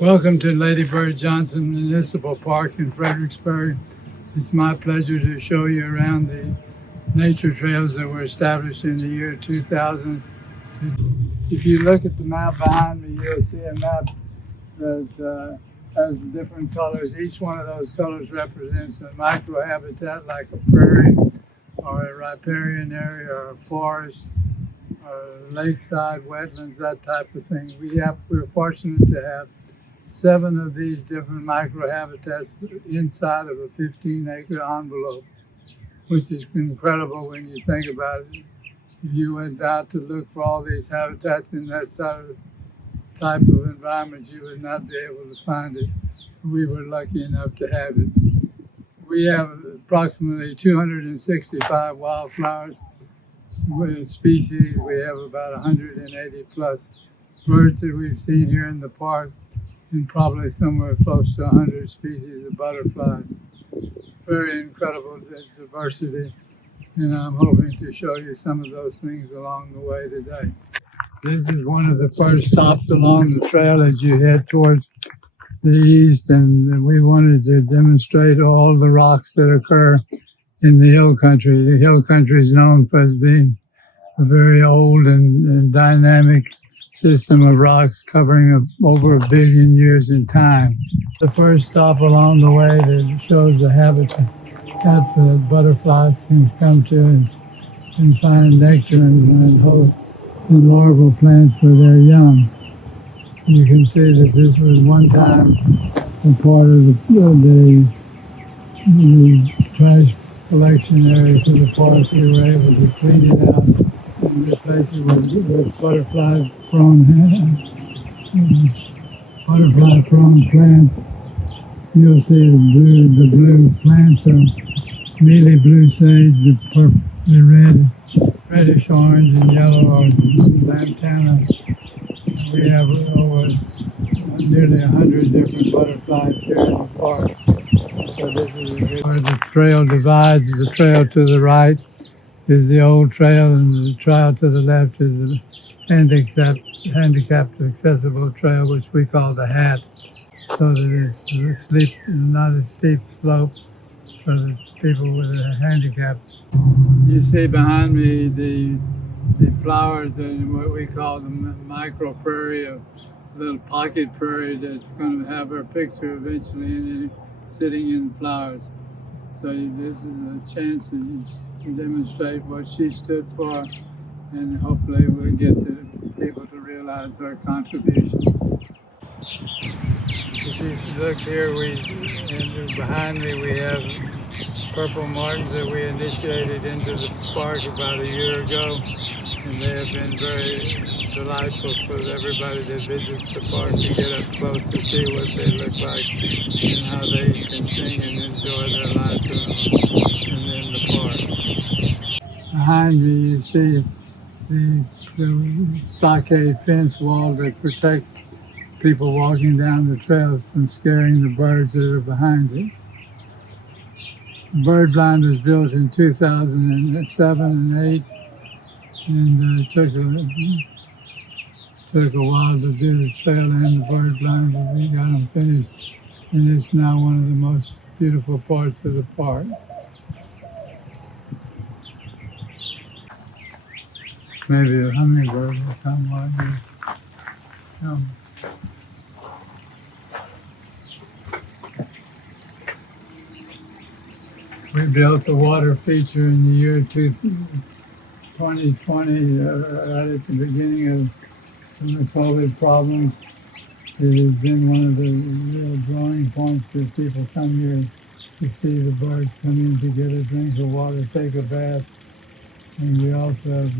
Welcome to Ladybird Johnson Municipal Park in Fredericksburg. It's my pleasure to show you around the nature trails that were established in the year 2000. If you look at the map behind me, you'll see a map that has different colors. Each one of those colors represents a microhabitat like a prairie or a riparian area or a forest or lakeside wetlands, that type of thing. We're fortunate to have 7 of these different microhabitats inside of a 15-acre envelope, which is incredible when you think about it. If you went out to look for all these habitats in that type of environment, you would not be able to find it. We were lucky enough to have it. We have approximately 265 wildflowers with species. We have about 180 plus birds that we've seen here in the park, and probably somewhere close to 100 species of butterflies. Very incredible diversity, and I'm hoping to show you some of those things along the way today. This is one of the first stops along the trail as you head towards the east, and we wanted to demonstrate all the rocks that occur in the hill country. The hill country is known for as being a very old and dynamic system of rocks covering over 1 billion years in time. The first stop along the way that shows the habitat that butterflies can come to and find nectar and host and larval plants for their young. You can see that this was one time a part of the trash collection area for the park. We were able to clean it out and replace it with butterfly-prone plants. You'll see the blue plants are mealy blue sage, the reddish orange and yellow are lantana. We have over nearly 100 different butterflies here in the park. So this is where the trail divides. The trail to the right is the old trail, and the trail to the left is the handicapped accessible trail, which we call the hat, so that it's not a steep slope for the people with a handicap. You see behind me the flowers and what we call the micro prairie, a little pocket prairie that's going to have her picture eventually in it, sitting in flowers. So this is a chance to demonstrate what she stood for, and hopefully we'll get the people to realize her contribution. If you look here, and behind me we have purple martins that we initiated into the park about a year ago, and they have been very delightful for everybody that visits the park to get up close to see what they look like and how they can sing and enjoy their life in the park. Behind me you see the stockade fence wall that protects people walking down the trails from scaring the birds that are behind it. Bird blind was built in 2007 and 8, and it took a while to do the trail and the bird blind, but we got them finished, and it's now one of the most beautiful parts of the park. Maybe a hummingbird will come while you come. We built the water feature in the year 2020, right at the beginning of the COVID problems. It has been one of the real drawing points that people come here to see the birds come in to get a drink of water, take a bath. And we also are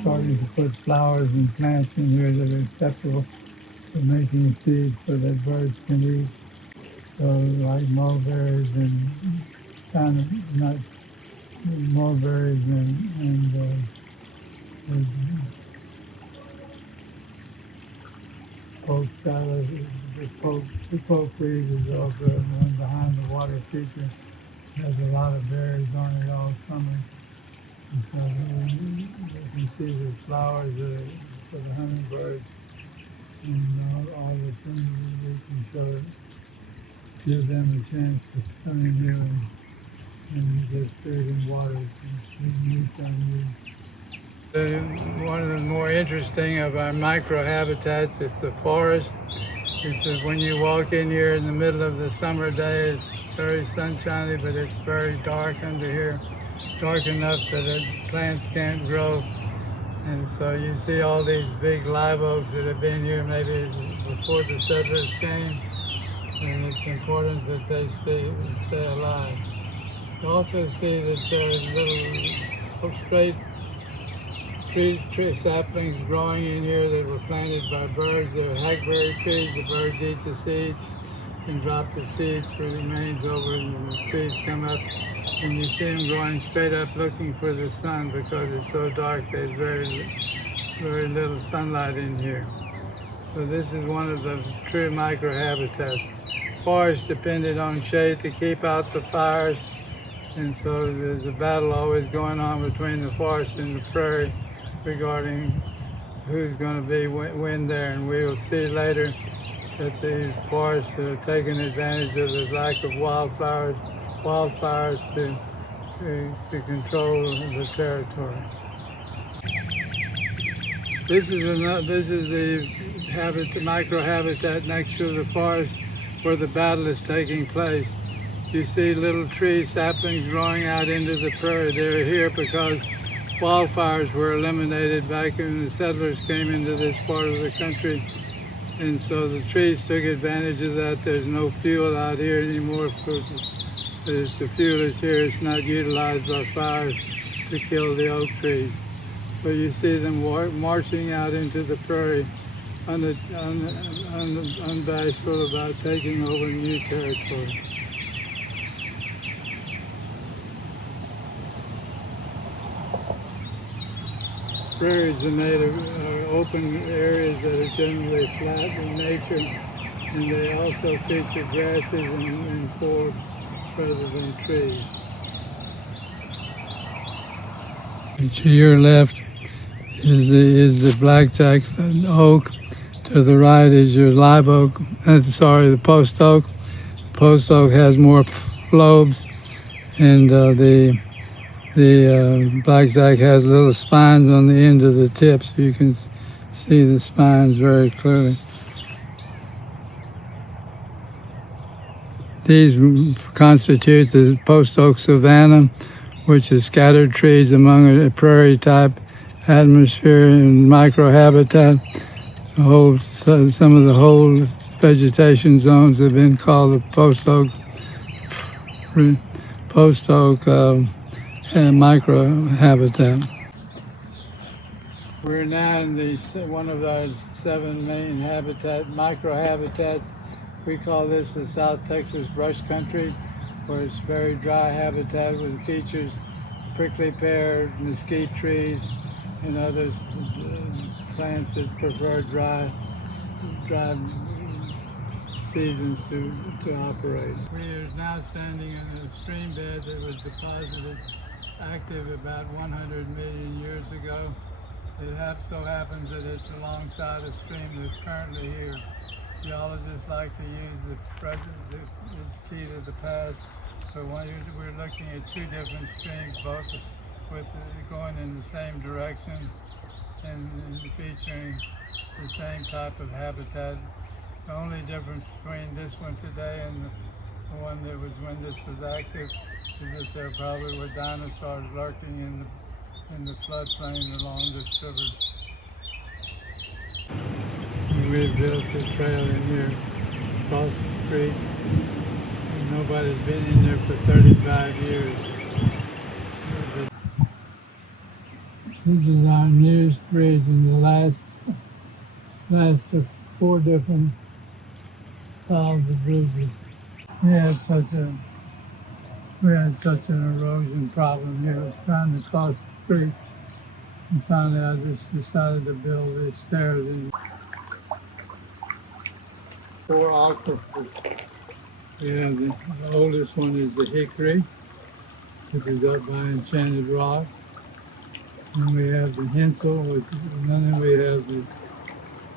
starting to put flowers and plants in here that are acceptable for making seeds so that birds can eat. So like mulberries and kind of nuts, mulberries and poke salad. The pokeweed is also the one behind the water feature. Has a lot of berries on it all summer. And so you can see the flowers for the hummingbirds and all the things that we can show it. Give them a chance to swim here and get straight in water and meet them. One of the more interesting of our microhabitats is the forest. When you walk in here in the middle of the summer day, it's very sunshiny, but it's very dark under here, dark enough that plants can't grow. And so you see all these big live oaks that have been here maybe before the settlers came, and it's important that they stay alive. You also see that there are little straight tree saplings growing in here that were planted by birds. They're hackberry trees. The birds eat the seeds and drop the seed remains over, and the trees come up. And you see them growing straight up looking for the sun because it's so dark. There's very little sunlight in here. So this is one of the true microhabitats. Forests depended on shade to keep out the fires, and so there's a battle always going on between the forest and the prairie regarding who's going to win there. And we will see later that the forests have taken advantage of the lack of wildfires to control the territory. This is the microhabitat next to the forest where the battle is taking place. You see little tree saplings growing out into the prairie. They're here because wildfires were eliminated back when the settlers came into this part of the country. And so the trees took advantage of that. There's no fuel out here anymore. The fuel is here. It's not utilized by fires to kill the oak trees. So you see them marching out into the prairie, unbashful about taking over new territory. Prairies are made of open areas that are generally flat in nature, and they also feature grasses and forbs rather than trees. And to your left is the blackjack oak. To the right is your live oak. The post oak. The post oak has more lobes, and the blackjack has little spines on the end of the tips. You can see the spines very clearly. These constitute the post oak savanna, which is scattered trees among a prairie type atmosphere and microhabitat. Some of the whole vegetation zones have been called the post oak microhabitat. We're now in one of our 7 main microhabitats. We call this the South Texas brush country, where it's very dry habitat with features prickly pear, mesquite trees, and other plants that prefer dry seasons to operate. We are now standing in a stream bed that was deposited active about 100 million years ago. It so happens that it's alongside a stream that's currently here. Geologists like to use the present as key to the past, but we're looking at 2 different streams, both going in the same direction and featuring the same type of habitat. The only difference between this one today and the one that was when this was active is that there probably were dinosaurs lurking in the floodplain along this river. We built a trail in here across the creek, and nobody's been in there for 35 years. This is our newest bridge in the last of 4 different styles of bridges. We had such an erosion problem here trying to cross the creek, and finally I just decided to build these stairs in 4 aquifers. We have the oldest one is the Hickory, which is up by Enchanted Rock. And we have the Hensel, and then we have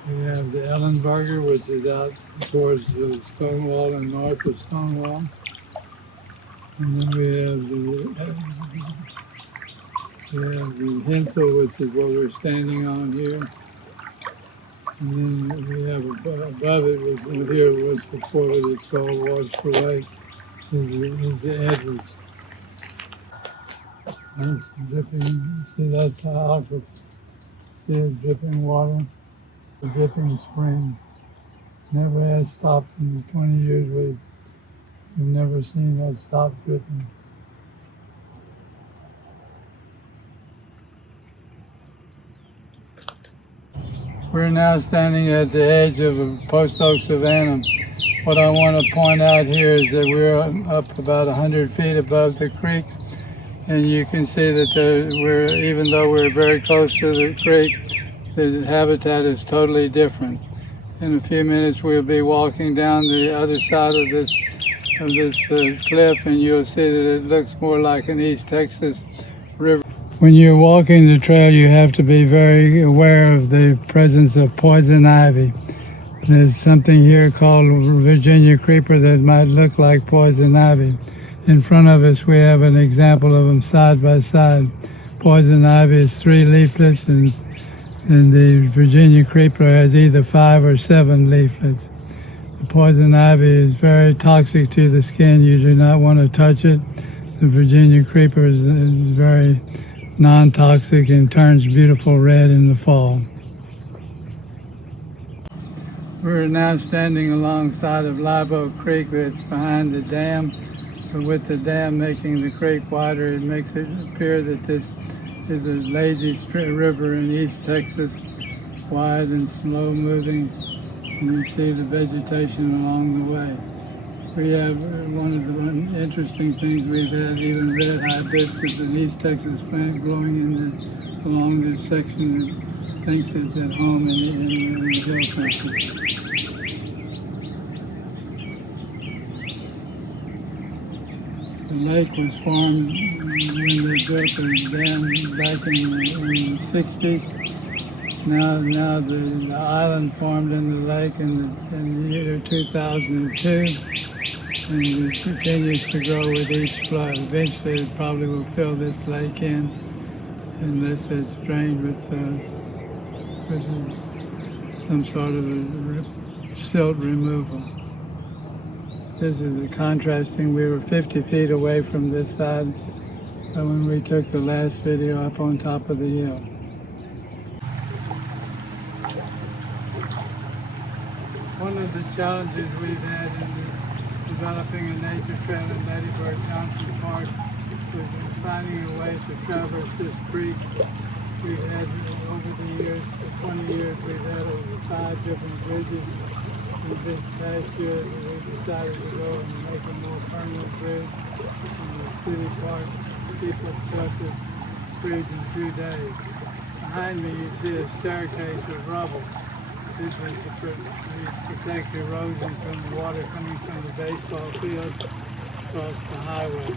We have the Ellenberger, which is out towards the Stonewall and north of Stonewall. And then we have the Hensel, which is what we're standing on here. And then we have above it, which here was before it's called Waterford Lake, is the Edwards. That's dripping, see that's how aquifer, see the dripping water, the dripping spring. Never has stopped in the 20 years we've never seen that stop dripping. We're now standing at the edge of Post Oak Savannah. What I want to point out here is that we're up about 100 feet above the creek, and you can see that even though we're very close to the creek, the habitat is totally different. In a few minutes we'll be walking down the other side of this cliff, and you'll see that it looks more like an East Texas river. When you're walking the trail, you have to be very aware of the presence of poison ivy. There's something here called Virginia creeper that might look like poison ivy. In front of us we have an example of them side by side. Poison ivy is 3 leaflets, and the Virginia creeper has either 5 or 7 leaflets. The poison ivy is very toxic to the skin. You do not want to touch it. The Virginia creeper is very non-toxic and turns beautiful red in the fall. We're now standing alongside of Ladybird Creek that's behind the dam. But with the dam making the creek wider, it makes it appear that this is a lazy river in East Texas, wide and slow moving, and you see the vegetation along the way. We have one of the interesting things we've had, even red hibiscus, an East Texas plant growing along this section that thinks it's at home in the hill country. The lake was formed when they built the dam back in the 60s. Now the island formed in the lake in the year 2002, and it continues to grow with each flood. Eventually it probably will fill this lake in unless it's drained with some sort of a silt removal. This is a contrasting. We were 50 feet away from this side when we took the last video up on top of the hill. One of the challenges we've had in developing a nature trail in Ladybird Johnson Park was finding a way to traverse this creek. We've had, over the years, 20 years, we've had over 5 different bridges. And this past year, we decided to go and make a more permanent bridge in the city park. People built this bridge in 2 days. Behind me, you see a staircase of rubble. This was to protect erosion from the water coming from the baseball field across the highway.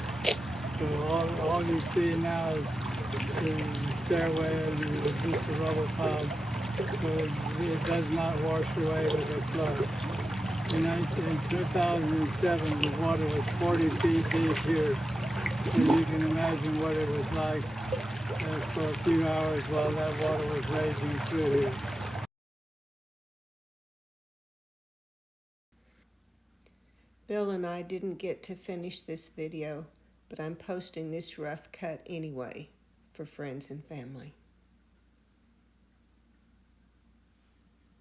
So all you see now is the stairway and just a rubble pile. So it does not wash away with a flood. In 2007, the water was 40 feet deep here. So you can imagine what it was like for a few hours while that water was raging through here. Bill and I didn't get to finish this video, but I'm posting this rough cut anyway for friends and family.